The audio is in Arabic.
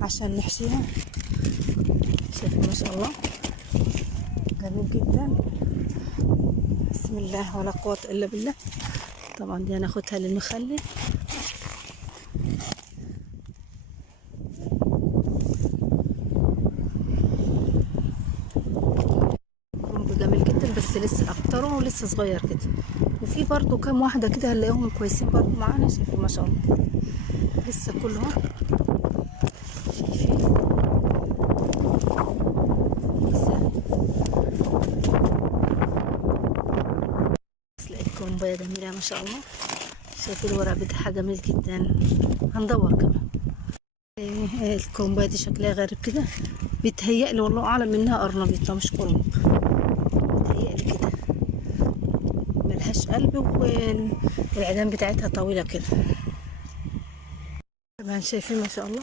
عشان نحشيها. شايفين ما شاء الله جميل جدا. بسم الله ولا قوة الا بالله. طبعا دي هناخدها للمخلل. كرنب جميل جدا بس لسه اكتره ولسه صغير كده. وفي برضو كام واحده كده هنلاقيهم كويسين برضو معانا. شايفين ما شاء الله لسه كلهم. شايفين بس لقيت كرنبايه جميله ما شاء الله. شايفين الورق بتاعها جميل جدا. هندور كمان. الكرنبايه دي شكلها غريب كده. بيتهيألي والله اعلم انها ارنبيط مش كرنب. بيتهيألي كده ملهاش قلب والعيدان بتاعتها طويله كده. طبعا شايفين ما شاء الله.